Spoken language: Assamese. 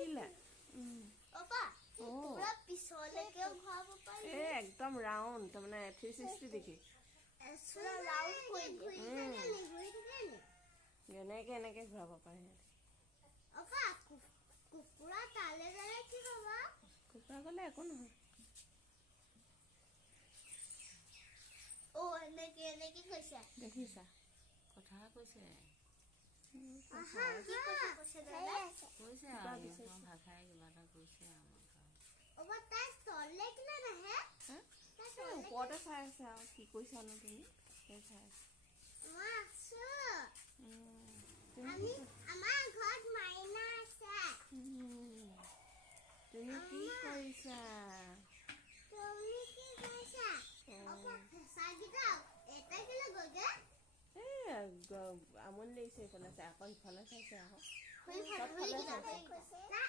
দেখিলা অপা পুৰা পিছলৈকেও ঘূৰাব পাৰি একদম ৰাউণ্ড তাৰমানে 360 ডিগ্ৰী পুৰা ৰাউণ্ড কৰি দিয়ে এনেকে ঘূৰাব পাৰে অপা কুকুৰা তালে তালে কি হবা কুকুৰা গ'লে একো নহয় এনেকে কৈছে দেখিছা কথা কৈছে কৈছে দাদা কৈছে আৰু ভাষাই কিবা এটা কৈছে আমাক অবা তাই তললে কিলা নাহে ওপৰতে চাই আছে আৰু কি কৈছানো তুমি চাই আছে মই আছো আমাৰ ঘৰত মাইনা আছে তুমি কি কৰিছা তুমি কি কৰিছা অপা ফেঁচাকেইটা এটা কিলো গগে আমনি লাগিছে এইফালে চাই আকৌ ইফালে চাইছে আকৌ হৈ গৈছে